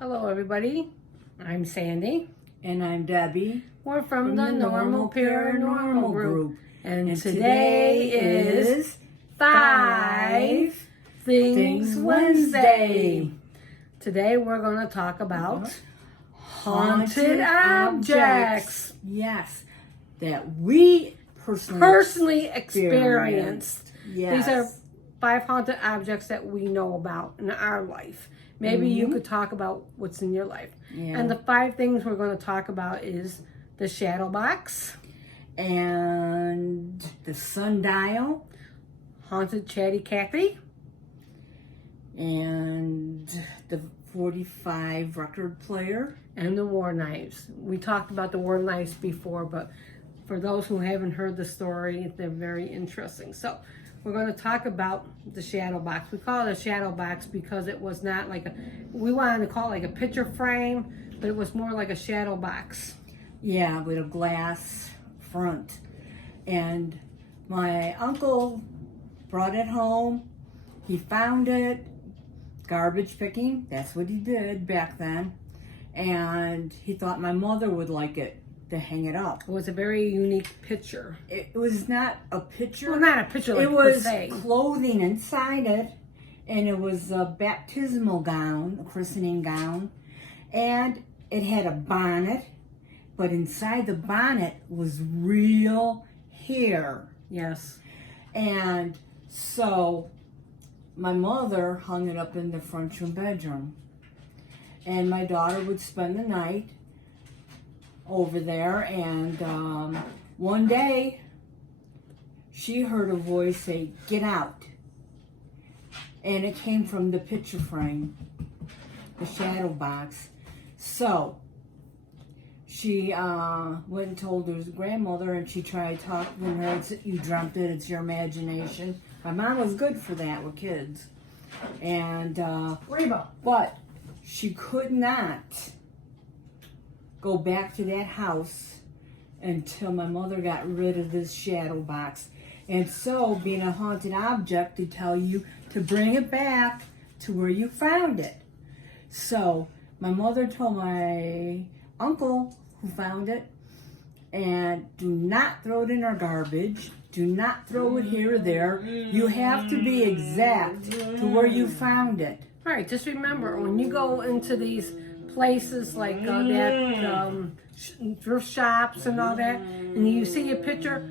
Hello, everybody. I'm Sandy. And I'm Debbie. We're from the Normal Paranormal Group. And today is 5 Things Wednesday. Today we're going to talk about haunted objects. Yes, that we personally experienced. Yes. These are 5 haunted objects that we know about in our life. Maybe you could talk about what's in your life. Yeah. And the 5 things we're going to talk about is the shadow box, and the Sundial, haunted Chatty Cathy, and the 45 record player, and the war knives. We talked about the war knives before, but for those who haven't heard the story, they're very interesting. So we're going to talk about the shadow box. We call it a shadow box because it was not like we wanted to call it like a picture frame, but it was more like a shadow box. Yeah, with a glass front. And my uncle brought it home. He found it, garbage picking. That's what he did back then. And he thought my mother would like it to hang it up. It was a very unique picture. It was not a picture. Well, not a picture like it was per se. Clothing inside it, and it was a baptismal gown, a christening gown, and it had a bonnet, but inside the bonnet was real hair. Yes. And so my mother hung it up in the front room bedroom, and my daughter would spend the night over there. And one day she heard a voice say, "Get out." And it came from the picture frame, the shadow box. So she went and told her grandmother, and she tried talking to her. You dreamt it, it's your imagination. My mom was good for that with kids. And but she could not go back to that house until my mother got rid of this shadow box. And so, being a haunted object, to tell you to bring it back to where you found it. So my mother told my uncle who found it, and do not throw it in our garbage. Do not throw it here or there. You have to be exact to where you found it. All right, just remember, when you go into these places like thrift shops and all that, and you see a picture,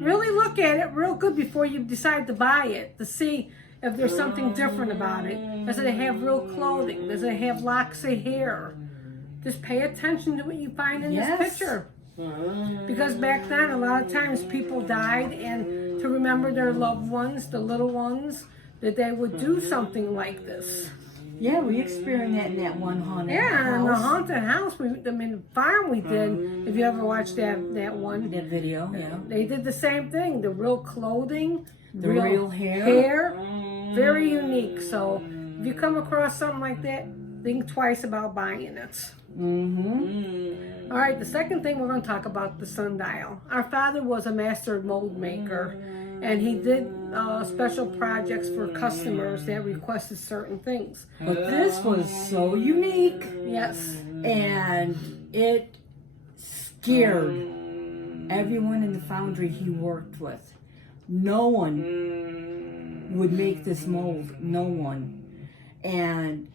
really look at it real good before you decide to buy it, to see if there's something different about it. Does it have real clothing? Does it have locks of hair? Just pay attention to what you find in this picture. Because back then, a lot of times people died, and to remember their loved ones, the little ones, that they would do something like this. Yeah, we experienced that in that one haunted house. Yeah, in the haunted house, the farm we did, if you ever watched that one. That video, yeah. They did the same thing, the real clothing, the real hair. Very unique. So if you come across something like that, think twice about buying it. All right, the second thing we're going to talk about, the sundial. Our father was a master mold maker, and he did special projects for customers that requested certain things. But this was so unique. Yes. And it scared everyone in the foundry he worked with. No one would make this mold. No one. And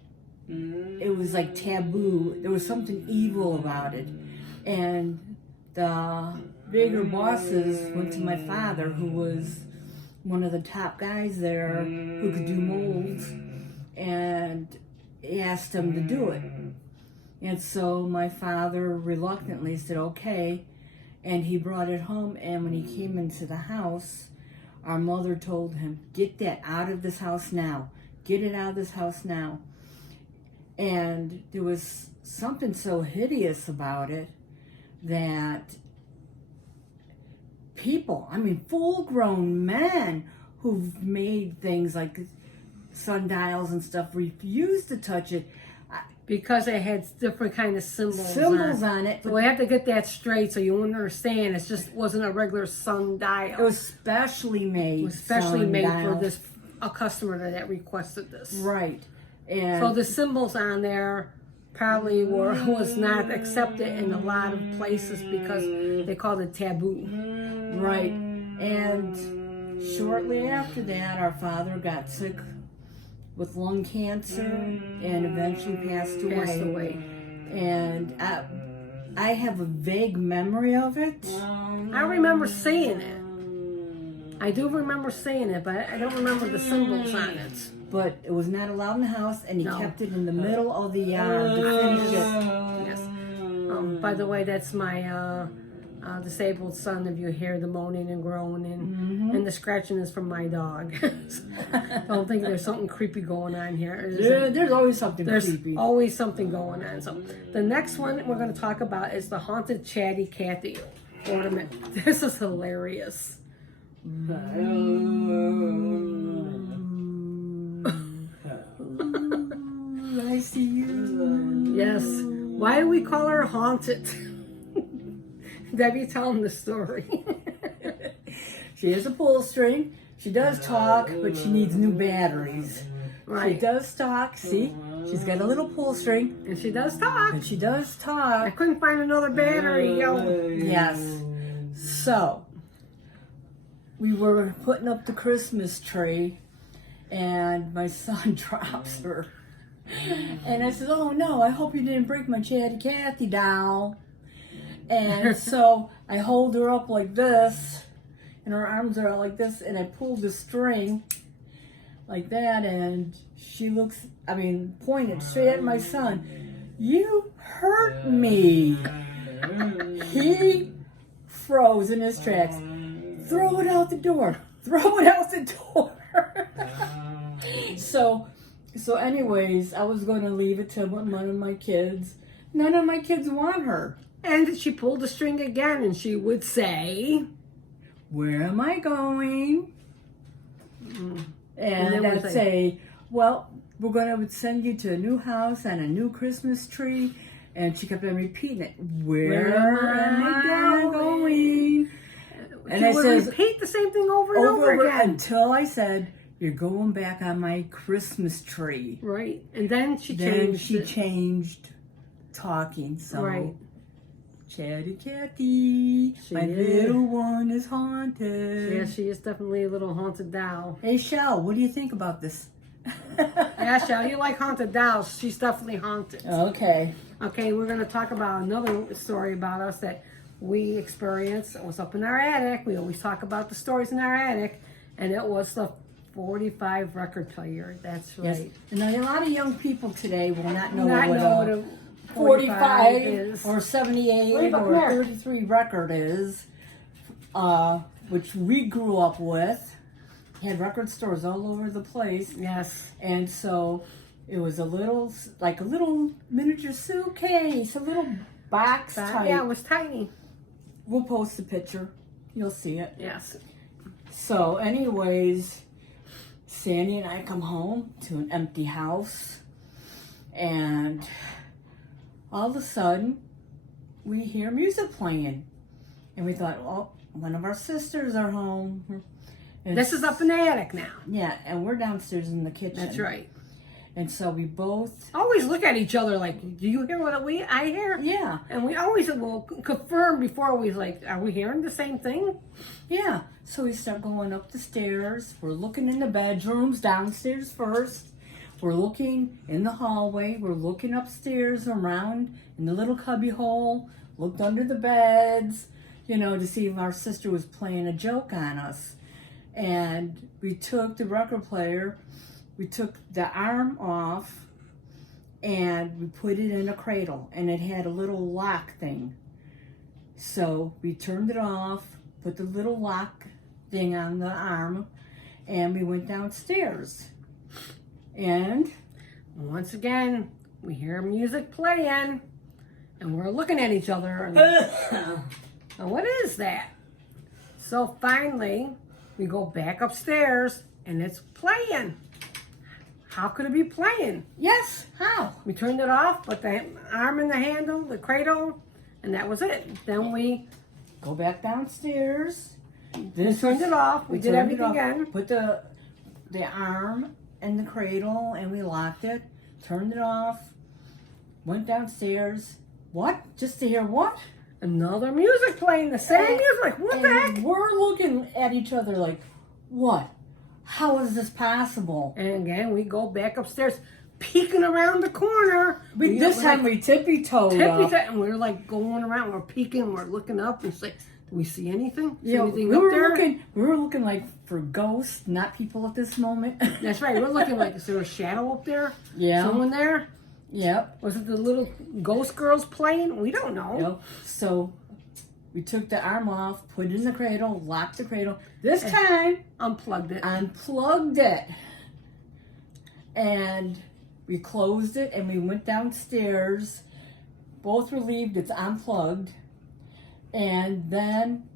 it was like taboo. There was something evil about it. And the bigger bosses went to my father, who was one of the top guys there who could do molds, and asked him to do it. And so my father reluctantly said okay, and he brought it home. And when he came into the house, our mother told him, "Get that out of this house now. Get it out of this house now." And there was something so hideous about it that people, full-grown men who've made things like sundials and stuff, refused to touch it. Because it had different kind of symbols on it. So we have to get that straight so you understand. It just wasn't a regular sundial. It was specially made. It was specially made for a customer that requested this. Right. And so the symbols on there probably was not accepted in a lot of places because they called it taboo. Right. And shortly after that, our father got sick with lung cancer and eventually passed away. And I have a vague memory of it. I remember seeing it. I do remember seeing it, but I don't remember the symbols on it. But it was not allowed in the house, and he No. kept it in the middle of the yard to finish it. Yes. By the way, that's my disabled son. If you hear the moaning and groaning, and the scratching is from my dog. Don't think there's something creepy going on here. There's always something There's creepy. always something going on. So the next one we're going to talk about is the haunted Chatty Cathy ornament. This is hilarious. I see you. Yes. Why do we call her haunted? Debbie, tell them the story. She has a pull string. She does talk, but she needs new batteries. Right. She does talk. See? She's got a little pull string. And she does talk. And she does I talk. couldn't find another battery, yo. Yes. So, we were putting up the Christmas tree, and my son drops her. And I said, oh no, I hope you didn't break my Chatty Cathy doll. And so I hold her up like this, and her arms are out like this, and I pull the string like that, and she pointed straight at my son. You hurt me. He froze in his tracks. Throw it out the door. Throw it out the door. So anyways, I was going to leave it to one of my kids. None of my kids want her. And she pulled the string again, and she would say, Where am I going? And then I'd say, well, we're going to send you to a new house and a new Christmas tree. And she kept on repeating it. Where am I going? And she I would says, repeat the same thing over and over again. until I said, you're going back on my Christmas tree. Right. And then she Then changed she it. changed talking. So, Right. Chatty Cathy, She my is. little one is haunted. Yeah, she is definitely a little haunted doll. Hey, Shell, what do you think about this? Yeah, Shell, you like haunted dolls. She's definitely haunted. Okay. Okay, we're going to talk about another story about us that we experienced. It was up in our attic. We always talk about the stories in our attic. And it was the 45 record player. That's right. Yes. And a lot of young people today will not know Not what know what a a 45 is. or 78 Wait, up or there. 33 record is, which we grew up with. Had record stores all over the place. Yes. And so it was a little miniature suitcase, a little box type. Yeah, it was tiny. We'll post a picture. You'll see it. Yes. So anyways, Sandy and I come home to an empty house, and all of a sudden we hear music playing, and we thought, oh, one of our sisters are home. And This is up in the attic now. yeah, and we're downstairs in the kitchen. That's right. And so we both, Always look at each other like, do you hear what I hear? yeah, And we always will confirm before we are we hearing the same thing? yeah. So we start going up the stairs. We're looking in the bedrooms, downstairs first. We're looking in the hallway. We're looking upstairs around in the little cubby hole. Looked under the beds, to see if our sister was playing a joke on us. And we took the record player, we took the arm off, and we put it in a cradle. And it had a little lock thing. So we turned it off, put the little lock thing on the arm, and we went downstairs. And Once again, we hear music playing, and we're looking at each other. And what is that? So finally, we go back upstairs, and it's playing. How could it be playing? yes, how? We turned it off, put the arm in the handle, the cradle, and that was it. Then we Go back downstairs. turned it off. We did turned it everything off, again. Put the arm in the cradle, and we locked it. Turned it off, went downstairs. What? Just to hear what? Another music playing, the same music. Like, what the heck? We're looking at each other like, what? How is this possible? And again, we go back upstairs, peeking around the corner. This time we tippy-toed up. And we're like going around, we're peeking, we're looking up, and it's like, do we see anything? See Yeah, anything we up were there? looking like for ghosts, not people at this moment. That's right. We're looking like, is there a shadow up there? Yeah. Someone there? Yep. Was it the little ghost girls playing? We don't know. Yep. So we took the arm off, put it in the cradle, locked the cradle. This time, Unplugged it. unplugged it. And we closed it and we went downstairs. Both relieved it's unplugged. And then,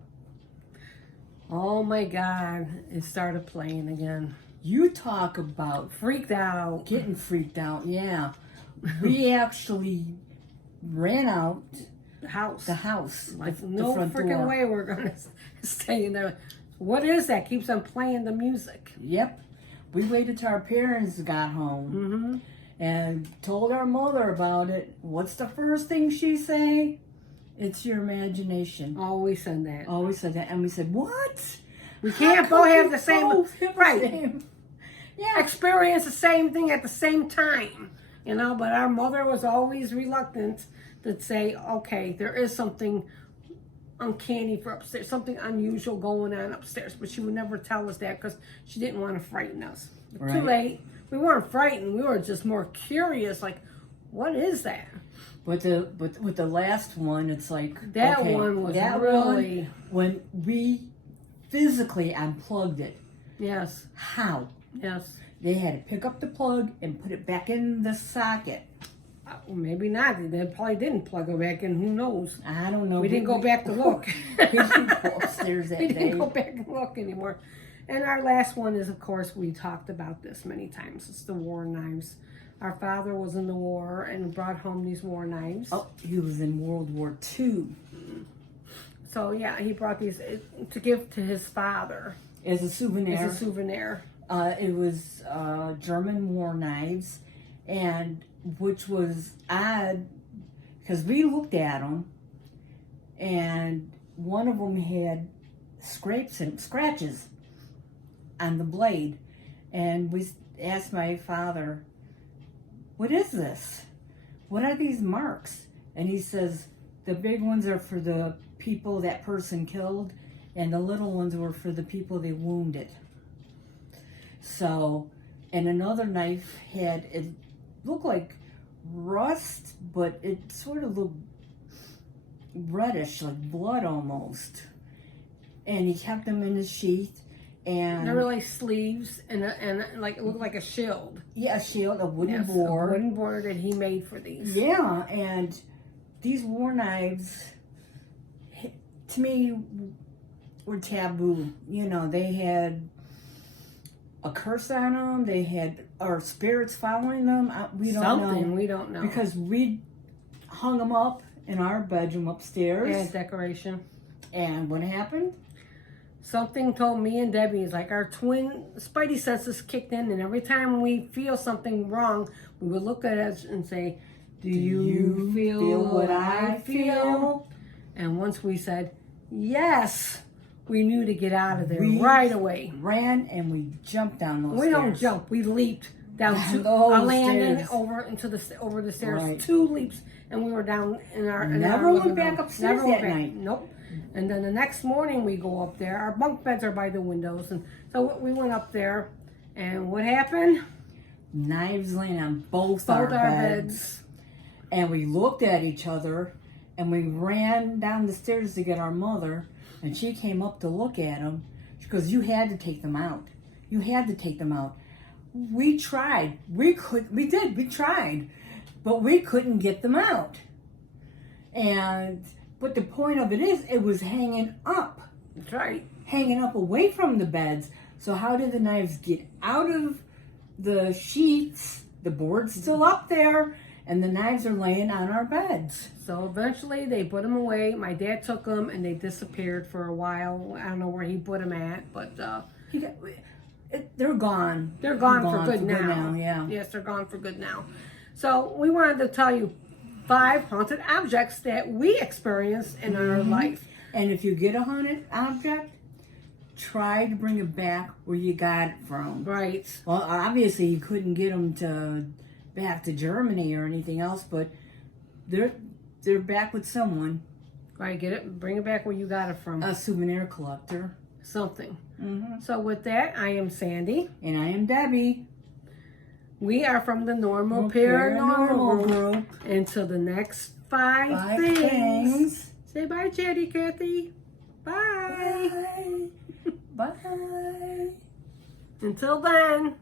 Oh my God, it started playing again. you talk about Freaked out. getting freaked out. Yeah. We actually ran out The house. the house. Like, the no front freaking door. way we're going to stay in there. What is that? Keeps on playing the music. Yep. We waited till our parents got home Mm-hmm. and told our mother about it. What's the first thing she say? It's your imagination. Always said that. Always said that. And we said, what? We How can't come both have we the same, both have the right? same? Yeah. Experience the same thing at the same time, you know. But our mother was always reluctant to say, okay, there is something uncanny for upstairs, something unusual going on upstairs. But she would never tell us that because she didn't want to frighten us. Right. Too late. We weren't frightened. We were just more curious. Like, what is that? But with the last one, it's like That okay, one was that really one, when we physically unplugged it. yes, How? yes. They had to pick up the plug and put it back in the socket. Maybe not. They probably didn't plug her back in. Who knows? I don't know. We didn't go back to look. We didn't go upstairs that We day. didn't go back and look anymore. And our last one is, of course, we talked about this many times. It's the war knives. Our father was in the war and brought home these war knives. Oh, he was in World War II. So, yeah, he brought these to give to his father As a souvenir. as a souvenir. It was German war knives, and which was odd because we looked at them, and one of them had scrapes and scratches on the blade, and we asked my father, "What is this? What are these marks?" And he says, "The big ones are for the people that person killed, and the little ones were for the people they wounded." So, and another knife had, it looked like rust, but it sort of looked reddish, like blood almost. And he kept them in his sheath. And There were like sleeves and like it looked like a shield. yeah, a shield, a wooden Yes, board. a wooden board that he made for these. Yeah, and these war knives, to me, were taboo. You know, they had a curse on them. They had our spirits following them. We don't Something know. we don't know. Because we hung them up in our bedroom upstairs. Yeah, decoration. And what happened? Something told me and Debbie, is like our twin spidey senses kicked in, and every time we feel something wrong, we would look at us and say, do you feel what I feel? And once we said, yes, we knew to get out of there right away. Ran and we jumped down those We stairs. don't jump, we leaped down Down a those landing stairs. over the stairs, Right. 2 leaps, and we were down in our Never went living back room. upstairs Never went that back. night. Nope. And then the next morning we go up there. Our bunk beds are by the windows, and so we went up there. And what happened? Knives laying on both Both our our beds. beds. And we looked at each other and we ran down the stairs to get our mother. And she came up to look at them. She goes, "You had to take them out. You had to take them out." We tried. We tried. But we couldn't get them out. But the point of it is, it was hanging up. That's right. Hanging up away from the beds. So how did the knives get out of the sheets? The board's still up there, and the knives are laying on our beds. So eventually they put them away. My dad took them, and they disappeared for a while. I don't know where he put them at, but They're gone. they're gone for good now. Yeah. Yes, they're gone for good now. So we wanted to tell you, 5 haunted objects that we experienced in our life. And if you get a haunted object, try to bring it back where you got it from. Right. Well, obviously you couldn't get them back to Germany or anything else, but they're back with someone. Right, get it, bring it back where you got it from. A souvenir collector. Something. Mm-hmm. So with that, I am Sandy. And I am Debbie. We are from the Normal Paranormal Group. Until the next 5 things. Say bye, Chatty Cathy. Bye. Bye. Bye. Until then.